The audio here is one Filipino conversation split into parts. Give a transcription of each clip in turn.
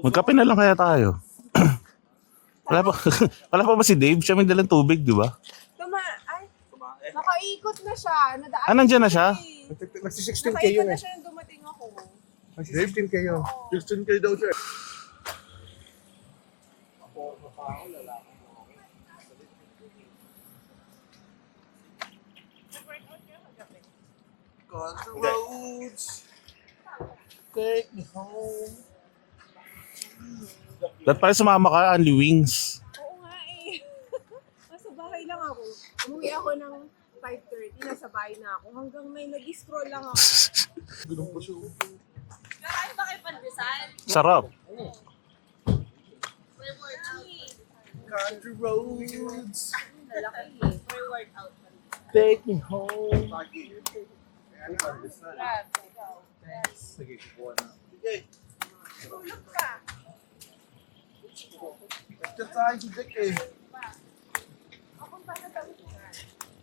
Magkape na lang kaya tayo. Wala pa ba si Dave? Siya may dalang tubig, di ba? Nakaikot na siya. Ah, nandyan na siya? Nagsi-16K Nakaikot yun na eh. siya nung dumating ako. Nagsi-16K yun. 16K daw siya. Country roads, take me home. Dapat pala sumama ka, Only Wings. Oo nga eh. Nasa bahay lang ako. Umuwi ako ng 5:30. Nasa bahay na ako. Hanggang may nag-scroll lang ako. Ganun pa siya. Kakain ba kayo pandesal? Sarap. May workout. Country roads, Lalaki eh. May workout. take me home. Sige, kukuha na. Sige. Tulog ka. Exercise si Dick eh. Ako ba na daw?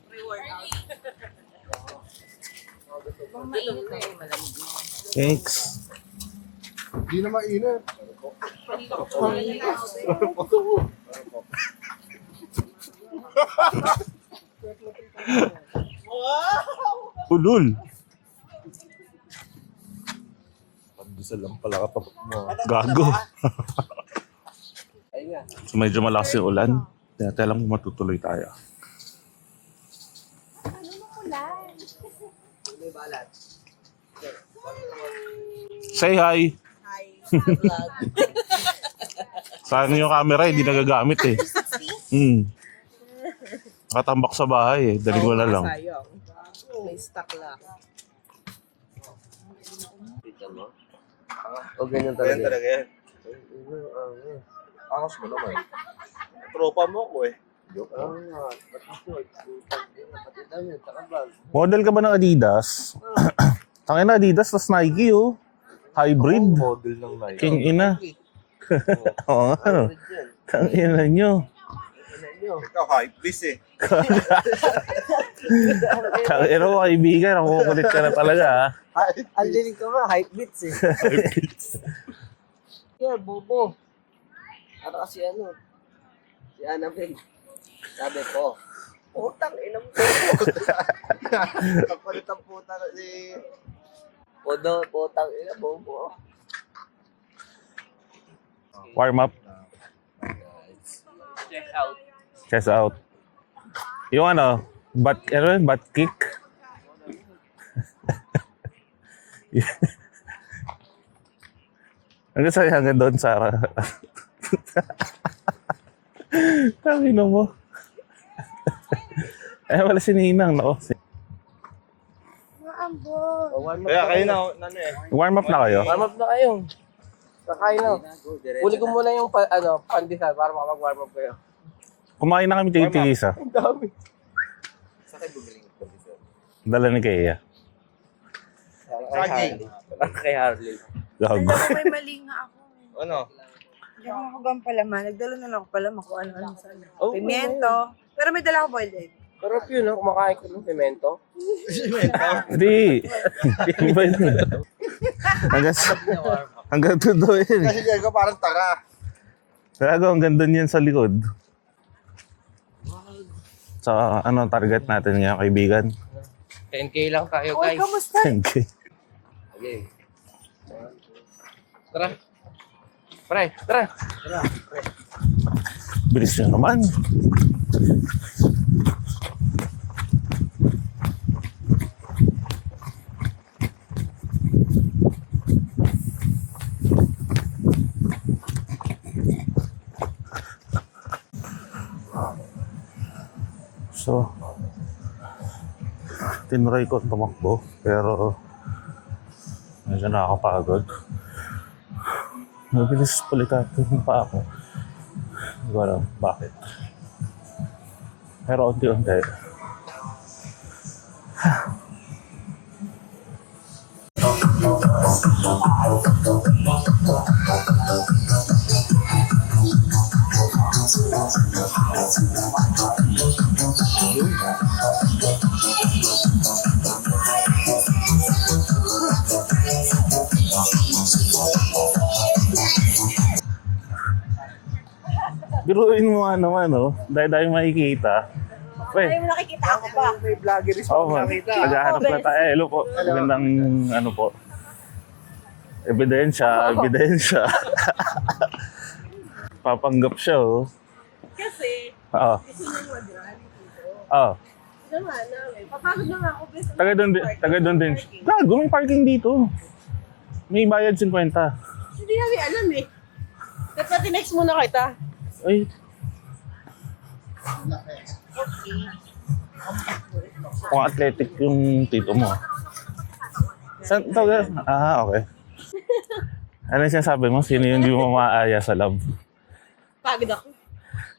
May workout. Mainit na eh. Thanks. Hindi na mainit. Ulul. Pandesal lang pala katapat mo. Gago. So medyo malakas yung ulan. Kaya lang matutuloy tayo. Ano makulan? Say hi. Hi. Saan yung camera? Hindi nagagamit eh. Nakatambak sa bahay eh. Daling ko na lang. Sayang. May stock lang. O ganyan Ganyan talaga. talaga yan. Angas mo naman. Tropa mo ko eh. Model ka ba ng Adidas? Tangina Adidas, tas Nike oh. Hybrid. Model ng Nike. King ina. Oo nga ano. Tangina nyo. Ikaw hype please eh. Tangina mo kaibigan. Ang kukulit ka na talaga ha. Ang dinig ka ba? Hype beats eh. Yeah, bobo. Ano kasi ano? Si Annabelle. Sabi ko, putang ina mo. Kapalit ang puta na si... Podo, putang ina, bobo. Warm up. Check out. Chest out. Yung ano, butt kick. Hanggang sa'yo, hanggang doon, Sarah. Tangina mo. Wala si Ninang, no? Maambon. Warm up Kaya na kayo kayo. na, ano eh. Warm up na kayo? Warm up na kayo. Kakain na. Uli ko muna yung pandesal para makapag-warm up kayo. Kumain na kami tigisa. Ang dami. Saan kayo bumili ng pandesal? Dala ni Kea. Saging. Kay Harley. Gago. Alam mo, may mali nga ako. Ano? Hindi ako nakagang palaman. Nagdala na lang ako palaman kung ano-ano sana. Oh, Pimiento. Pero may dala ako boiled egg. Sarap yun, no? Kumakain ko ng pimento. Hindi. Hindi ba yun? Hanggang todo yun. Kasi diyan ko parang tara. Gago, hanggang doon yan sa likod. So, ano target natin ngayon, kaibigan? 10K lang tayo, Uy, guys. kamusta? Okay. Okay. Tara. Pre, tara. Bilis nyo naman. So, tinry ko tumakbo, pero medyo nakakapagod. Mabilis palikatin pa ako. Hindi ko alam bakit. Pero unti-unti. Biruin mo nga naman, oh. Dahil makikita. Pre, Ayaw mo nakikita ako pa. May vloggeries oh, pa nakita. naghahanap na tayo. Hello po. Magandang ano po. Ebidensya. Papanggap siya, oh. Kasi, Oo. gusto niyang mag-run dito. Oo. Naman namin. Papagod na nga ako. Best Taga doon din. Gago, may parking dito. May bayad 50. Hindi namin alam eh. Dapat pati next muna kita. Ay. Kung athletic yung tito mo. Saan to? Ah, okay. Ano yung sinasabi mo? Sino yung hindi mo maaaya sa love? Pagod ako.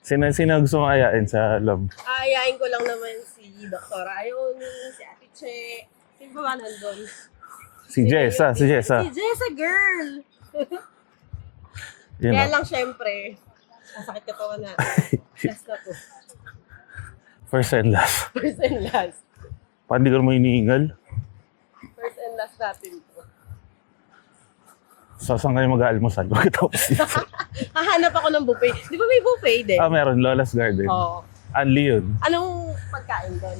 Sino gusto mong ayain sa love? Aayain ko lang naman si Dr. Ayoni, si Ate Che. Sino ba nandun? Si Jessa. Si Jessa girl! Yun Kaya o. lang syempre, masakit ka tawa na. Last na to. First and last. First and last. Paano di ka naman iniingal? First and last natin to. So, saan kayo mag-aalmusal? Pagkatapos dito. Hahanap ako ng buffet. Di ba may buffet din? Ah, meron. Lola's Garden. Oo. Only yun. Anong pagkain doon?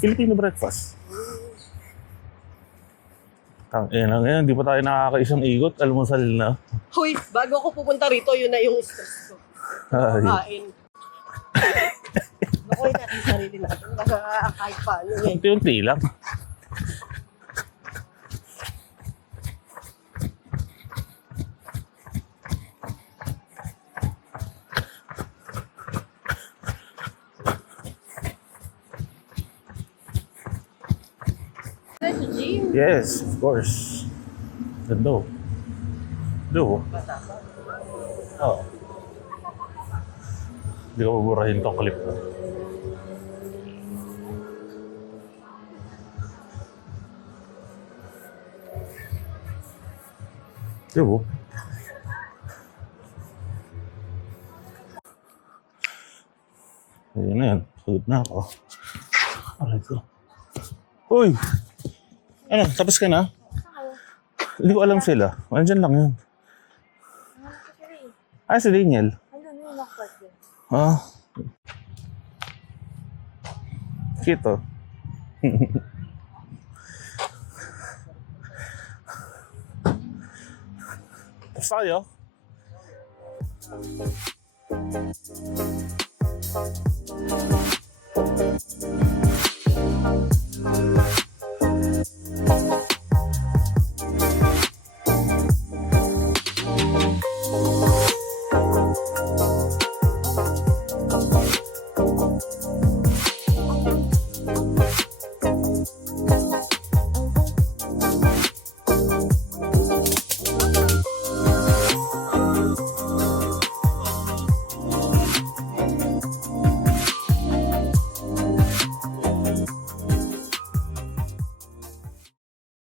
Filipino breakfast. Ngayon, di pa tayo nakakaisang ikot. Almusal na. Hoy, bago ako pupunta rito, yun na yung stress ko. Ay. Kain. Bakuhin natin yung sarili natin. Baka kahit paano eh. Unti-unti lang. Sa gym. Yes, of course. Ganda. Do. Oo. Hindi ko maburahin tong clip na. Diba? Ayun na yan. Pagod na ako. Aray ko. Uy! Ano? Tapos ka na? Hindi ko alam sila. Andyan lang yun. Ah, si Daniel. Ah. Kito. Tapos tayo.